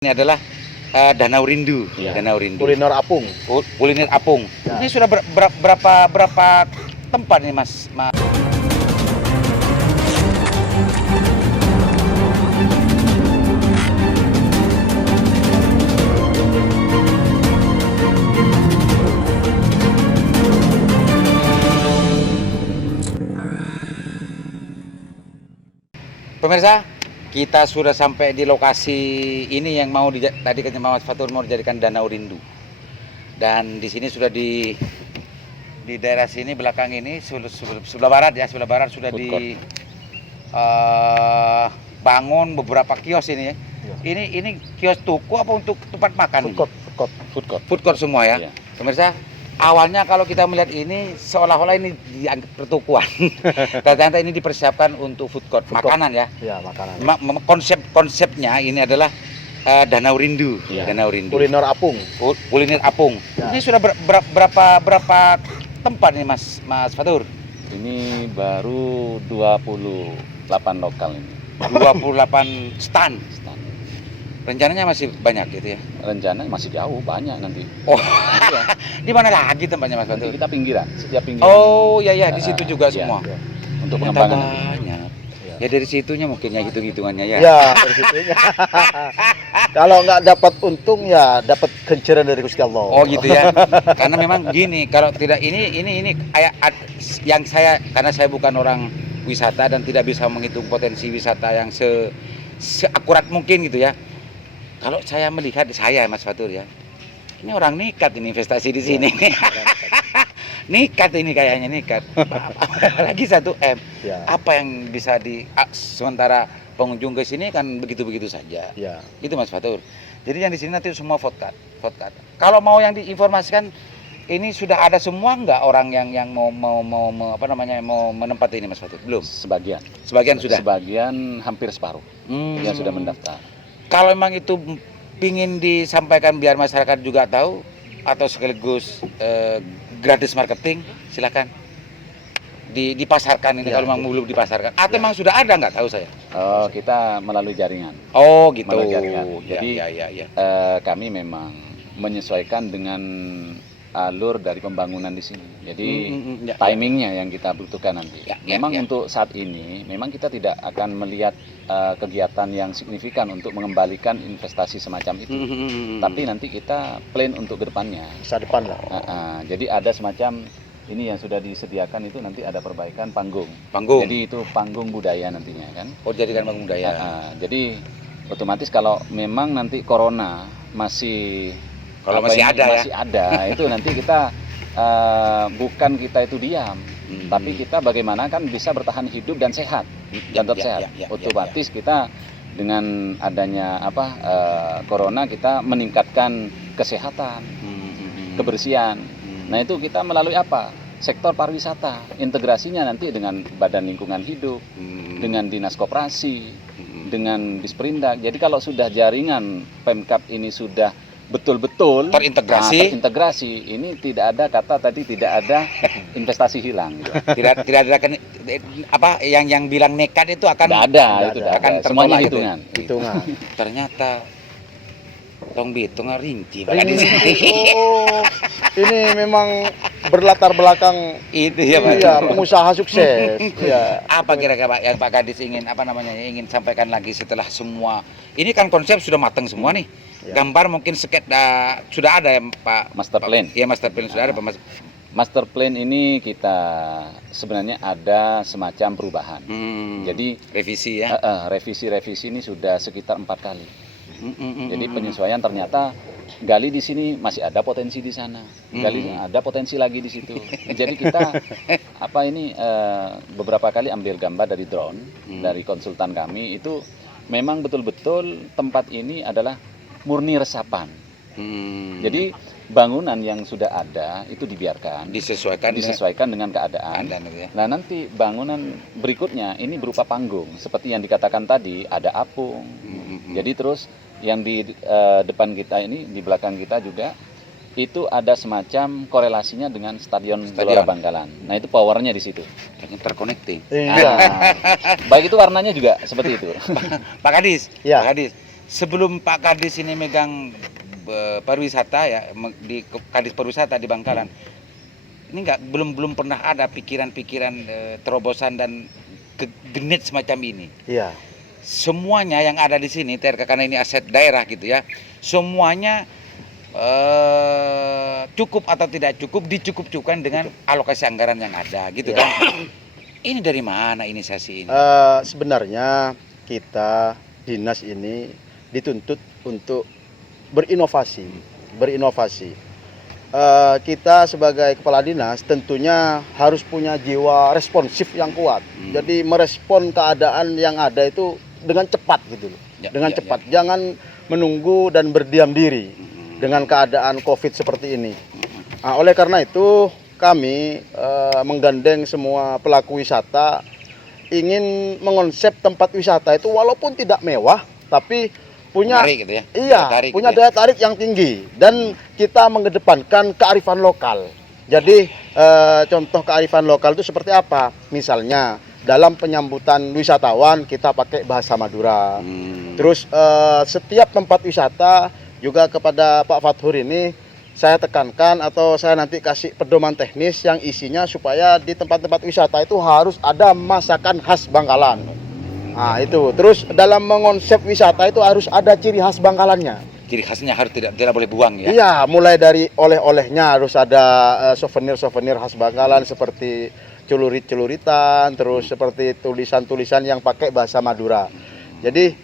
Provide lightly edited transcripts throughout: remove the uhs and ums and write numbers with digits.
Ini adalah Danau Rindu, Ya. Danau Rindu. Kuliner apung. Kuliner apung. Ya. Ini sudah berapa tempat nih Mas? Pemirsa, kita sudah sampai di lokasi ini yang tadi kan Mas Fatur mau dijadikan Danau Rindu. Dan di sini sudah di daerah sini belakang ini sebelah barat sudah bangun beberapa kios ini ya. Ya. Ini kios tuku apa untuk tempat makan? Food court semua ya. Iya. Pemirsa, awalnya kalau kita melihat ini seolah-olah ini dianggap pertukuan. Ternyata ini dipersiapkan untuk food court, makanan ya. Ya, makanan. Konsepnya ini adalah Danau Rindu, Ya. Danau Rindu. Kuliner apung. Kuliner apung. Ya. Ini sudah berapa tempat nih Mas Fatur? Ini baru 28 lokal ini. 28 stand. Stand. Rencananya masih banyak gitu ya. Rencana masih jauh, banyak nanti. Oh, Iya. di mana lagi tempatnya Mas Nanti Fatur? kita pinggiran, setiap pinggiran. Oh, ya di situ juga Iya. semua. Ya. Untuk Ternyata pengembangan. banyak. Ya. Ya dari situnya mungkin ya hitung-hitungannya ya. Ya, dari situnya. Kalau nggak dapat untung ya dapat kenceran dari Gusti Allah. Oh gitu ya. Karena memang gini, kalau tidak ini kayak yang karena saya bukan orang wisata dan tidak bisa menghitung potensi wisata yang seakurat mungkin gitu ya. Kalau saya melihat Mas Fatur ya. Ini orang nekat ini investasi di sini. Nekat ini kayaknya nekat. Lagi 1M. Ya. Apa yang bisa sementara pengunjung ke sini kan begitu-begitu saja. Ya. Itu Mas Fatur. Jadi yang di sini nanti semua vote card. Kalau mau yang diinformasikan ini sudah ada semua nggak orang yang mau menempati ini Mas Fatur? Belum. Sebagian. Sebagian sudah. Sebagian hampir separuh yang sudah mendaftar. Kalau memang itu pingin disampaikan biar masyarakat juga tahu atau sekaligus gratis marketing, silakan dipasarkan ini Ya. kalau memang belum dipasarkan. Atau memang sudah ada nggak tahu saya. Oh, kita melalui jaringan. Oh gitu. Melalui jaringan. Jadi, ya. Kami memang menyesuaikan dengan alur dari pembangunan di sini. Jadi Ya. timingnya yang kita butuhkan nanti. Ya. Memang untuk saat ini, memang kita tidak akan melihat kegiatan yang signifikan untuk mengembalikan investasi semacam itu. Tapi nanti kita plan untuk kedepannya. Masa depan lah. Jadi ada semacam ini yang sudah disediakan itu nanti ada perbaikan panggung. Panggung. Jadi itu panggung budaya nantinya kan. Oh jadikan panggung budaya. Jadi otomatis kalau memang nanti corona masih Masih ada itu nanti kita bukan kita itu diam, tapi kita bagaimana kan bisa bertahan hidup dan sehat dan tetap sehat. Otomatis kita dengan adanya corona kita meningkatkan kesehatan, kebersihan. Nah itu kita melalui apa? Sektor pariwisata, integrasinya nanti dengan Badan Lingkungan Hidup, dengan Dinas Koperasi, dengan Disperindak. Jadi kalau sudah jaringan Pemkab ini sudah betul-betul terintegrasi, ini tidak ada investasi hilang gitu. tidak ada yang bilang nekat itu akan Tidak ada, itu tidak akan ada. semuanya Tertolak hitungan. Hitungan. Ternyata tong bitung rinci Pak Ini, Kadis. oh, ini memang berlatar belakang Itu ya Pak. iya, pengusaha sukses. Ya. Apa kira-kira Pak yang Pak Kadis ingin ingin sampaikan lagi setelah semua ini kan konsep sudah matang semua nih. Ya. Gambar mungkin sudah ada ya Pak. Master plan. Iya master plan sudah ada Pak Mas. Master plan ini kita sebenarnya ada semacam perubahan. Jadi revisi ya. Revisi ini sudah sekitar 4 kali. Jadi penyesuaian ternyata gali di sini masih ada potensi di sana, gali ada potensi lagi di situ. Jadi kita beberapa kali ambil gambar dari drone dari konsultan kami itu memang betul-betul tempat ini adalah murni resapan. Jadi bangunan yang sudah ada itu dibiarkan, disesuaikan dengan keadaan. Nah nanti bangunan berikutnya ini berupa panggung seperti yang dikatakan tadi ada apung. Jadi terus yang di depan kita ini di belakang kita juga itu ada semacam korelasinya dengan Stadion Gelora Bangkalan. Nah itu powernya di situ. Terconnecting. Iya. Baik itu warnanya juga seperti itu. Pak Kadis, Ya. Pak Kadis, sebelum Pak Kadis ini megang pariwisata ya di Kadis Pariwisata di Bangkalan, ini belum pernah ada pikiran-pikiran terobosan dan genit semacam ini. Iya. Semuanya yang ada di sini karena ini aset daerah gitu ya, semuanya cukup atau tidak cukup dicukup-cukupkan dengan alokasi anggaran yang ada gitu kan. Ini dari mana inisiasi ini? Sebenarnya kita dinas ini dituntut untuk berinovasi. Kita sebagai kepala dinas tentunya harus punya jiwa responsif yang kuat. Jadi merespon keadaan yang ada itu dengan cepat gitu loh. Dengan cepat. Jangan menunggu dan berdiam diri dengan keadaan Covid seperti ini. Nah, oleh karena itu kami menggandeng semua pelaku wisata ingin mengonsep tempat wisata itu walaupun tidak mewah tapi punya Menarik gitu ya. Iya, punya daya tarik yang tinggi dan kita mengedepankan kearifan lokal. Jadi contoh kearifan lokal itu seperti apa? Misalnya dalam penyambutan wisatawan kita pakai bahasa Madura. Terus setiap tempat wisata juga kepada Pak Fathur ini saya tekankan atau saya nanti kasih pedoman teknis yang isinya supaya di tempat-tempat wisata itu harus ada masakan khas Bangkalan. Nah itu, terus dalam mengonsep wisata itu harus ada ciri khas Bangkalannya. Ciri khasnya harus tidak boleh buang ya. Iya, mulai dari oleh-olehnya harus ada souvenir-souvenir khas Bangkalan seperti celurit-celuritan, terus seperti tulisan-tulisan yang pakai bahasa Madura. Jadi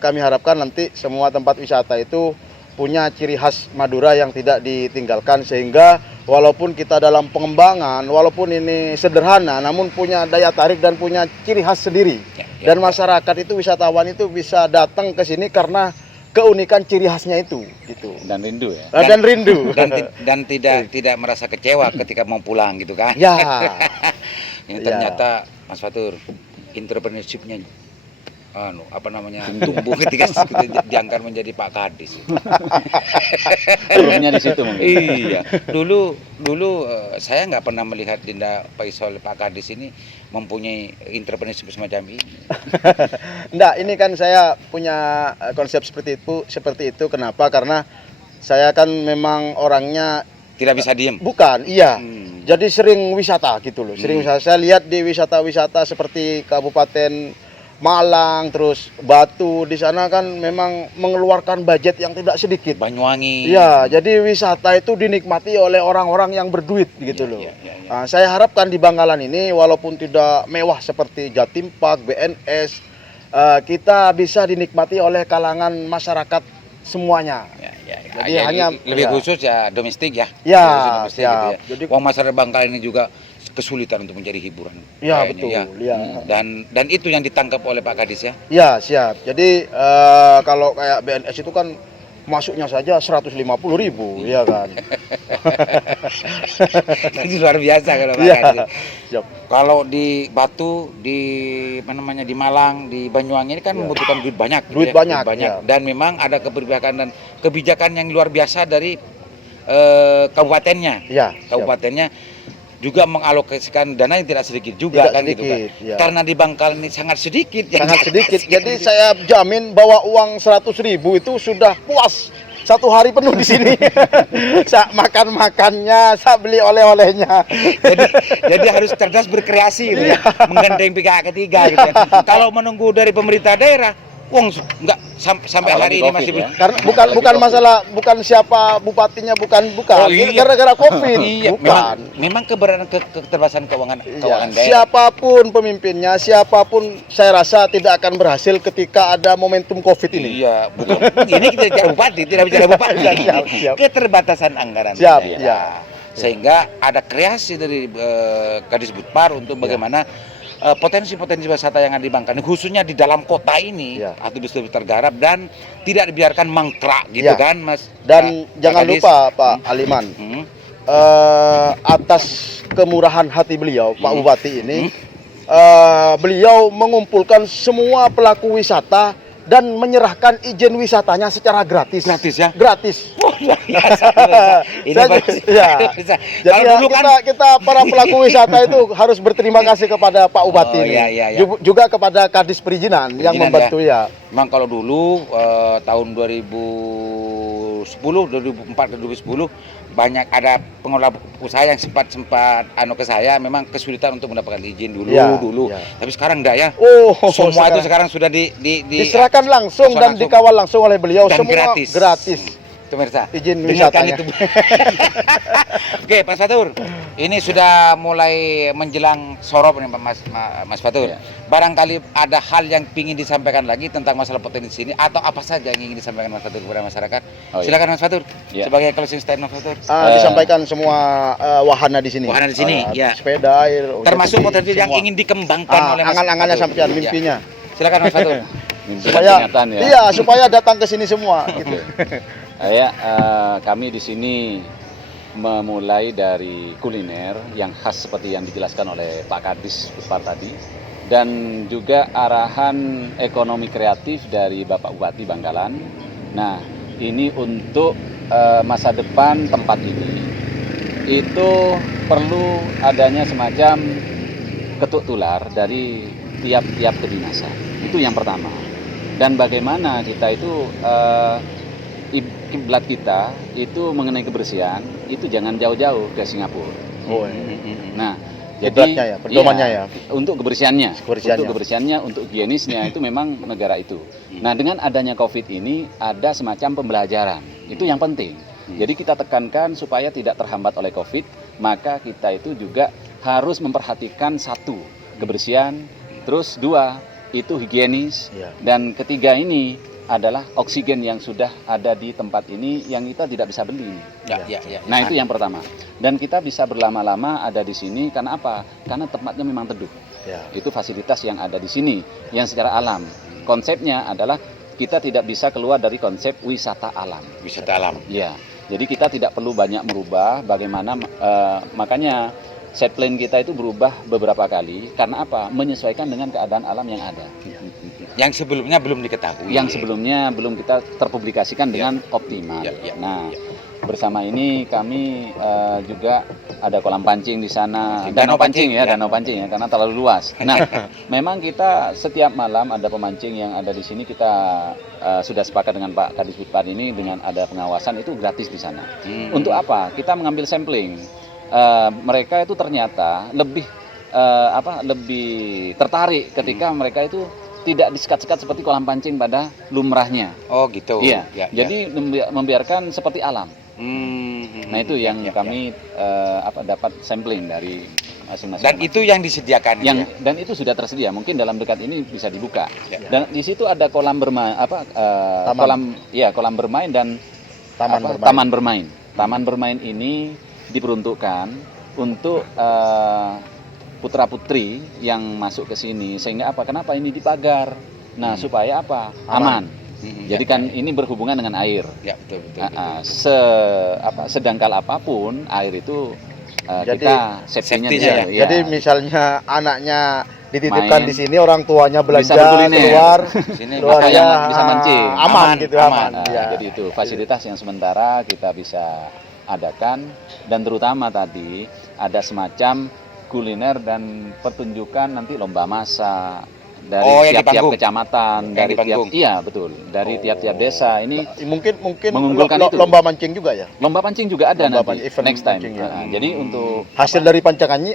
kami harapkan nanti semua tempat wisata itu punya ciri khas Madura yang tidak ditinggalkan sehingga walaupun kita dalam pengembangan, walaupun ini sederhana namun punya daya tarik dan punya ciri khas sendiri. Dan masyarakat itu wisatawan itu bisa datang ke sini karena keunikan ciri khasnya itu gitu. Dan rindu ya. Dan rindu. Dan tidak merasa kecewa ketika mau pulang gitu kan. Ya. Yang ternyata Mas Fatur entrepreneurship-nya tumbuh ketika diangkat menjadi Pak Kadis. Sebelumnya di situ mungkin. Iya, dulu saya nggak pernah melihat Dinda Faisal Pak Kadis ini mempunyai entrepreneurship semacam ini. Enggak, ini kan saya punya konsep seperti itu. Kenapa? Karena saya kan memang orangnya tidak bisa diem. Bukan, iya. Jadi sering wisata gitu loh. Sering wisata. Saya lihat di wisata-wisata seperti Kabupaten Malang, terus Batu, di sana kan memang mengeluarkan budget yang tidak sedikit. Banyuwangi. Iya, jadi wisata itu dinikmati oleh orang-orang yang berduit gitu loh. Nah, saya harapkan di Bangkalan ini walaupun tidak mewah seperti Jatim Park, BNS, kita bisa dinikmati oleh kalangan masyarakat semuanya. Jadi hanya lebih khusus ya domestik ya. Ya, Domestik gitu ya. Jadi Wong masyarakat Bangkalan ini juga kesulitan untuk mencari hiburan. Ya, kayaknya, betul. Ya. Ya. Dan itu yang ditangkap oleh Pak Kadis ya. Ya, siap. Jadi kalau kayak BNS itu kan masuknya saja 150.000, ya kan. Itu luar biasa kalau Pak Ya, Kadis. siap. Kalau di Batu, di di Malang, di Banyuwangi ini kan membutuhkan duit banyak. Duit gitu banyak, ya. Dan memang ada kebijakan yang luar biasa dari kabupatennya. Ya, siap. Kabupatennya juga mengalokasikan dana yang tidak sedikit juga Tidak kan sedikit, gitu kan. ya. Karena di Bangkalan ini sangat sedikit. Sangat sedikit. Jadi saya jamin bahwa uang 100.000 itu sudah puas satu hari penuh di sini. Saya makan-makannya, saya beli oleh-olehnya. jadi harus cerdas berkreasi gitu ya. Menggandeng pihak ketiga gitu ya. Kalau menunggu dari pemerintah daerah, uang enggak sampai hari ini masih ya. Karena bukan masalah, bukan siapa bupatinya, bukan. Oh, iya. Ini gara-gara Covid. Iya, Bukan. memang keterbatasan keuangan daerah. Siapapun pemimpinnya, siapapun saya rasa tidak akan berhasil ketika ada momentum Covid ini. Iya, betul. Ini kita bicara bupati, tidak bicara bupati. Siap. Keterbatasan anggaran. Siap, daerah. ya. Sehingga ada kreasi dari Kadis Budpar untuk bagaimana potensi-potensi wisata yang ada di Bangkalan, khususnya di dalam kota ini, atau bisa tergarap dan tidak dibiarkan mangkrak gitu kan, Mas. Dan jangan lupa Pak Aliman, atas kemurahan hati beliau, Pak Bupati ini, beliau mengumpulkan semua pelaku wisata dan menyerahkan izin wisatanya secara gratis. Gratis ya? Gratis. Ini Saya- bagus. ya. Bisa. Jadi Kalau ya, dulu kan kita para pelaku wisata itu harus berterima kasih kepada Pak Bupati Oh, ini. iya, iya, iya. Juga kepada Kadis Perizinan yang Perizinan, membantu ya. memang kalau dulu tahun 2010, 2004 ke 2010 banyak ada pengelola usaha yang sempat ke saya memang kesulitan untuk mendapatkan izin dulu. Ya, dulu. ya. Tapi sekarang enggak ya. Oh, Semua itu sekarang sudah diserahkan langsung dan langsung. dikawal langsung oleh beliau, Dan semua gratis. gratis. Pemirsa, Izin dengarkan wisatanya. itu. Oke, Mas Fatur. Ini sudah mulai menjelang sorop nih Mas Fatur. Iya. Barangkali ada hal yang ingin disampaikan lagi tentang masalah potensi ini atau apa saja yang ingin disampaikan Mas Fatur kepada masyarakat. Oh, iya. Silakan Mas Fatur. Iya. Sebagai closing statement Mas Fatur. Disampaikan semua wahana di sini. Wahana di sini, ya. Sepeda, air, Termasuk jet potensi ski, yang semua. ingin dikembangkan oleh Mas angan-angannya Fatur. sampean, Ya. mimpinya. Silakan Mas Fatur. Mimpi Supaya kenyataan ya. iya, supaya datang ke sini semua gitu. Kami di sini memulai dari kuliner yang khas seperti yang dijelaskan oleh Pak Kadis Puspa tadi, dan juga arahan ekonomi kreatif dari Bapak Bupati Bangkalan. Nah, ini untuk masa depan tempat ini itu perlu adanya semacam ketuk tular dari tiap-tiap kedinasan. Itu yang pertama. Dan bagaimana kita itu kiblat kita itu mengenai kebersihan itu jangan jauh-jauh ke Singapura. Oh, Nah, kiblatnya ya, pedomannya iya, ya. untuk kebersihannya, Kebersihannya. untuk higienisnya itu memang negara itu. Nah, dengan adanya COVID ini ada semacam pembelajaran. Itu yang penting. Jadi kita tekankan supaya tidak terhambat oleh COVID, maka kita itu juga harus memperhatikan satu, kebersihan, terus dua, itu higienis, Iya. dan ketiga ini adalah oksigen yang sudah ada di tempat ini yang kita tidak bisa beli. Ya, ya, ya. Nah, itu yang pertama. Dan kita bisa berlama-lama ada di sini karena apa? Karena tempatnya memang teduh. Ya. Itu fasilitas yang ada di sini yang secara alam. Konsepnya adalah kita tidak bisa keluar dari konsep wisata alam. Wisata alam. Ya. Jadi kita tidak perlu banyak merubah bagaimana makanya set plan kita itu berubah beberapa kali karena apa? Menyesuaikan dengan keadaan alam yang ada. Yang sebelumnya belum diketahui. Yang sebelumnya belum kita terpublikasikan dengan optimal. Ya, ya, Nah, ya. bersama ini kami juga ada kolam pancing di sana, Danau danau pancing pancing, ya, ya. danau pancing ya, karena terlalu luas. Nah, memang kita setiap malam ada pemancing yang ada di sini, kita sudah sepakat dengan Pak Kadis Bupati ini dengan ada pengawasan itu gratis di sana. Untuk apa? Kita mengambil sampling. Mereka itu ternyata lebih lebih tertarik ketika mereka itu tidak disekat-sekat seperti kolam pancing pada lumrahnya. Oh gitu. Iya. Ya, Jadi membiarkan seperti alam. Nah, itu yang ya, kami dapat sampling dari masing-masing. Dan itu yang disediakan. yang ya? dan itu sudah tersedia. Mungkin dalam dekat ini bisa dibuka. Ya. Dan di situ ada kolam bermain kolam bermain dan taman bermain. Taman bermain ini diperuntukkan untuk putra-putri yang masuk ke sini, sehingga apa? Kenapa ini dipagar? Nah, supaya apa? Aman. Jadi ya, kan ini berhubungan dengan air. Ya, betul betul. Sedangkal apapun air itu Jadi, kita safety-nya safety-nya bisa, ya. Jadi misalnya anaknya dititipkan Main. di sini, orang tuanya belanja berkuliner. keluar, Sini keluar bisa ya, bisa mancing. aman gitu, aman. Nah, Ya. Jadi itu fasilitas yang sementara kita bisa adakan, dan terutama tadi ada semacam kuliner dan pertunjukan nanti lomba masak dari yang di tiap-tiap panggung. kecamatan, Yang dari di panggung. iya betul, dari tiap-tiap desa. Ini Mungkin mengunggulkan itu. lomba mancing juga ya. lomba pancing juga ada Lomba nanti event next time. pancing, ya. Jadi untuk Hasil dari pancingannya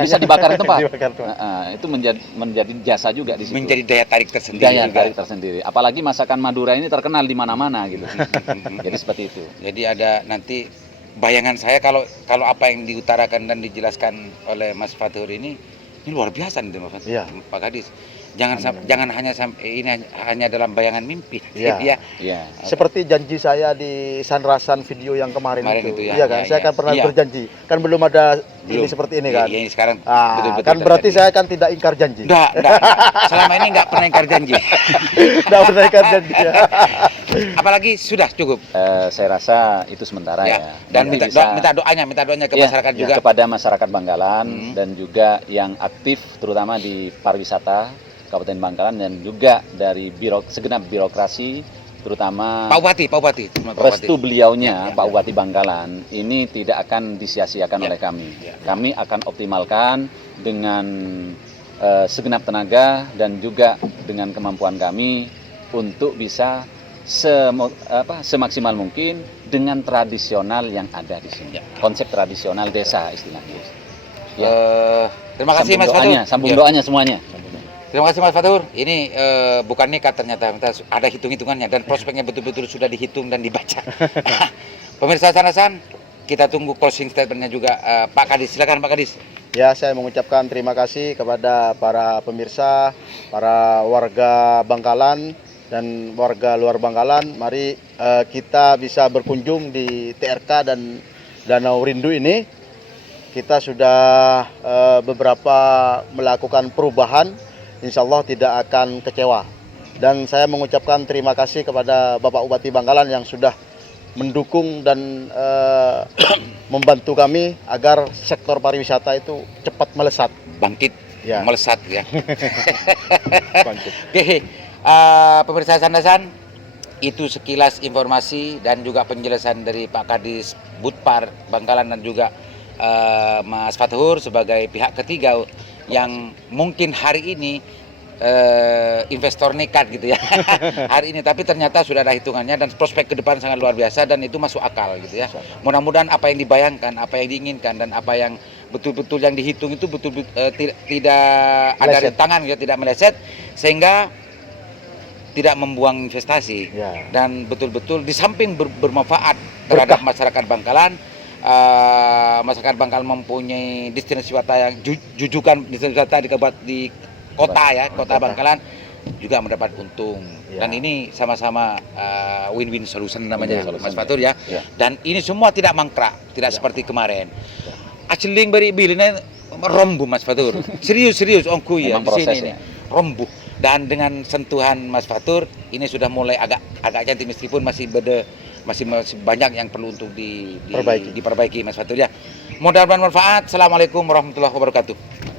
bisa dibakar di tempat. Dibakar di tempat. itu menjadi jasa juga di situ. Menjadi daya tarik tersendiri. daya juga. tarik tersendiri. Apalagi masakan Madura ini terkenal di mana-mana gitu. Jadi seperti itu. Jadi ada nanti bayangan saya kalau apa yang diutarakan dan dijelaskan oleh Mas Fatur ini luar biasa nih Mas Iya. Pak Kadis. Jangan hanya ini hanya dalam bayangan mimpi. Iya. Ya. Iya. Seperti janji saya di Sanrasan video yang kemarin itu. ya. Iya kan? Ya, Saya ya. kan pernah Iya. berjanji. Kan belum ada Belum. ini seperti ini kan. Iya, ini sekarang Ah, kan berarti saya kan tidak ingkar janji. enggak. Selama ini enggak pernah ingkar janji. Tidak pernah ingkar janji. Ya. Apalagi sudah cukup. Saya rasa itu sementara Ya. ya. Dan Nanti minta doanya ke Ya, masyarakat juga. kepada masyarakat Bangkalan dan juga yang aktif terutama di pariwisata. Kabupaten Bangkalan dan juga dari segenap birokrasi, terutama Pak Bupati. restu beliaunya Ya, Pak Bupati Bangkalan ini tidak akan disia-siakan Ya, oleh kami. ya, ya. Kami akan optimalkan dengan segenap tenaga dan juga dengan kemampuan kami untuk bisa semaksimal mungkin dengan tradisional yang ada di sini. Ya. Konsep tradisional desa istilahnya. Ya. Terima kasih Mas Fatur. Sambung Ya. doanya semuanya. Terima kasih Mas Fatur. Ini bukan nekat ternyata, ada hitung-hitungannya dan prospeknya betul-betul sudah dihitung dan dibaca. Pemirsa Sanasan, kita tunggu closing statementnya juga Pak Kadis. Silakan Pak Kadis. Ya, saya mengucapkan terima kasih kepada para pemirsa, para warga Bangkalan dan warga luar Bangkalan. Mari kita bisa berkunjung di TRK dan Danau Rindu ini. Kita sudah beberapa melakukan perubahan, insya Allah tidak akan kecewa. Dan saya mengucapkan terima kasih kepada Bapak Bupati Bangkalan yang sudah mendukung dan membantu kami agar sektor pariwisata itu cepat melesat. Bangkit, Ya. melesat ya. Bangkit. Oke, pemirsa Sandasan, itu sekilas informasi dan juga penjelasan dari Pak Kadis Budpar Bangkalan dan juga Mas Fathur sebagai pihak ketiga yang mungkin hari ini investor nekat gitu ya hari ini, tapi ternyata sudah ada hitungannya dan prospek ke depan sangat luar biasa dan itu masuk akal gitu ya. Mudah-mudahan apa yang dibayangkan, apa yang diinginkan dan apa yang betul-betul yang dihitung itu betul-betul tidak ada Meleset. rintangan ya, tidak meleset sehingga tidak membuang investasi Ya. dan betul-betul di samping bermanfaat terhadap masyarakat Bangkalan. Masyarakat Bangkalan mempunyai destinasi wisata yang jujukan destinasi wisata di kota ya, kota Bangkalan juga mendapat untung. Ya. Dan ini sama-sama win-win solution namanya Win-win Mas solution, Fatur ya. Ya. Dan ini semua tidak mangkrak, tidak seperti kemarin. Aciling beri bilina rombu Mas Fatur. Serius ongku ya Memang di sini proses ini. ya. Rombu. Dan dengan sentuhan Mas Fatur ini sudah mulai agak cantik meskipun masih banyak yang perlu untuk diperbaiki Mas Fatur ya. Mudah-mudahan bermanfaat. Assalamualaikum warahmatullahi wabarakatuh.